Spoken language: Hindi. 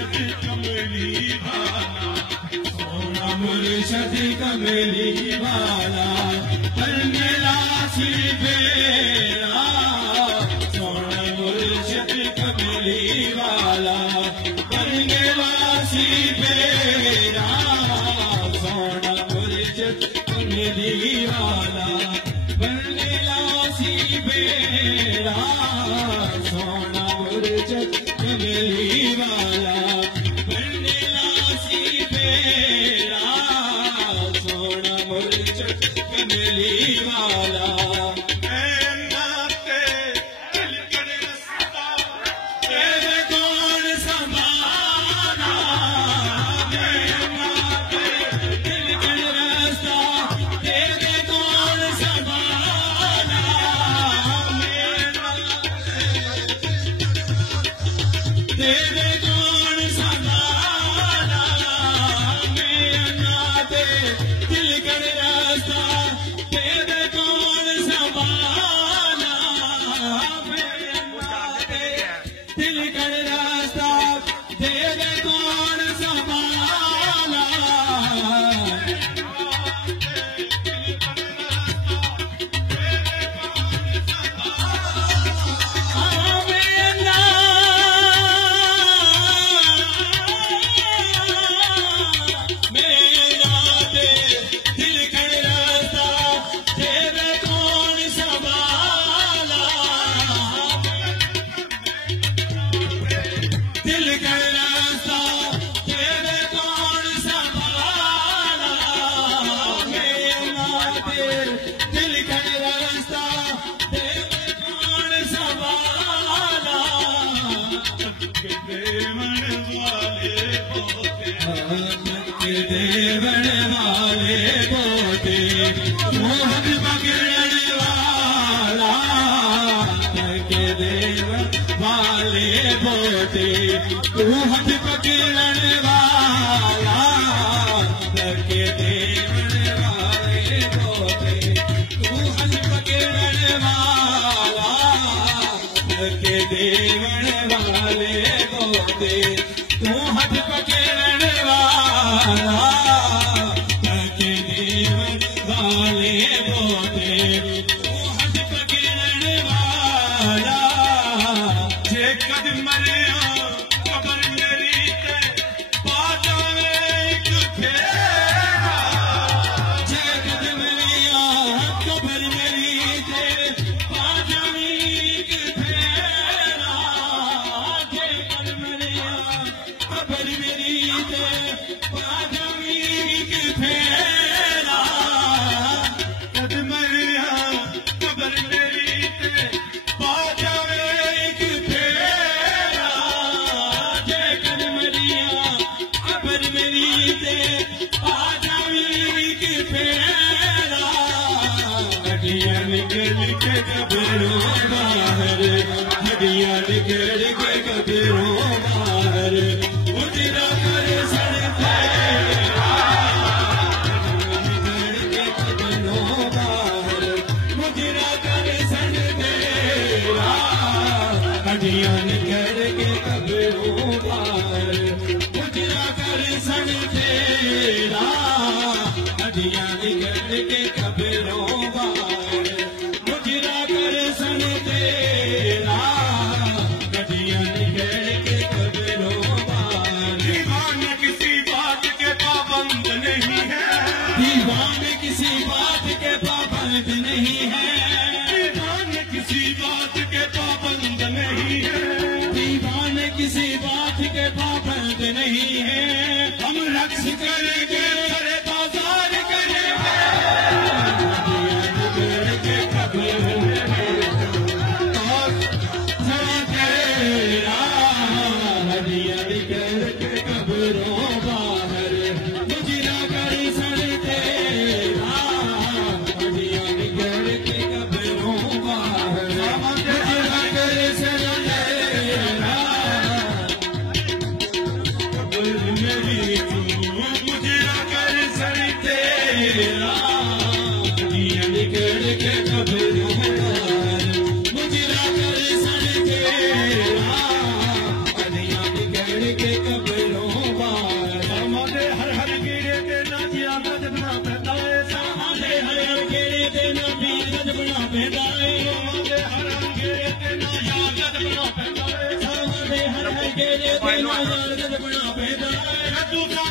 मुर्शद कमली वाला, सोना मुर्शद कमली वाला, पर मेरा सी बेड़ा, सोना मुर्शद कमली वाला, पर मेरा सी बेड़ा, सोना मुर्शद कमली वाला, पर मेरा सी बेड़ा, सोना मुर्शद कमली वाला, पर मेरा सी बेड़ा, सोना मुर्शद कमली वाला। तेरे कौन संभाला मेरा नाते दिल कर रास्ता, तेरे कौन संभाला मेरा नाते दिल कर रास्ता, तेरे कौन संभाला देवण वाले पोते, मोहन पकड़न वाला, के देवण वाले पोते, तू हाथ पकड़न वाला, के देवण वाले पोते, तू हाथ पकड़न वाला, के देवण वाले पोते, तू हाथ पकड़न वाला, के देवण वाले पोते, तू हाथ पकड़न वाला। जे कद मरिया कबर मेरी ते पा जावे एक फेरा, जे कद मरिया कबर मेरी ते पा जावे एक फेरा, जे कद मरिया कबर मेरी ते पा जावे एक फेरा, कद मरिया कबर मेरी ते पा जावे एक फेरा, जे कद मरिया कबर मेरी ते पा जावे एक फेरा, हड्डियां निकल के कब्रों बाहर, हड्डियां निकल के कब्रों बाहर, उजरा कर सड़ते निकल के कब्रों बाहर, उजरा कर सड़ते हड्डियां निकल के कब्रों बाहर, उजरा कर सड़ते हड्डियां निकल के कब्रों बाहर, उजरा कर सड़ते हड्डियां निकल के कब्रों बाहर। दीवाने किसी बात के पाबंद नहीं है, दीवाने किसी बात के पाबंद नहीं है, दीवाने किसी बात के पाबंद नहीं है, दीवाने किसी बात के पाबंद नहीं है। हम रक्स करेंगे तेरे बाजार करेंगे, हड्डियां निकल के कब्रों हड्डियां निकल के कब्रों बाहर, उजरा कर सड़ते हड्डियां निकल के कब्रों बाहर, उजरा कर सड़ते कब्र मेरी ये दोनों यार जद बना पैदा है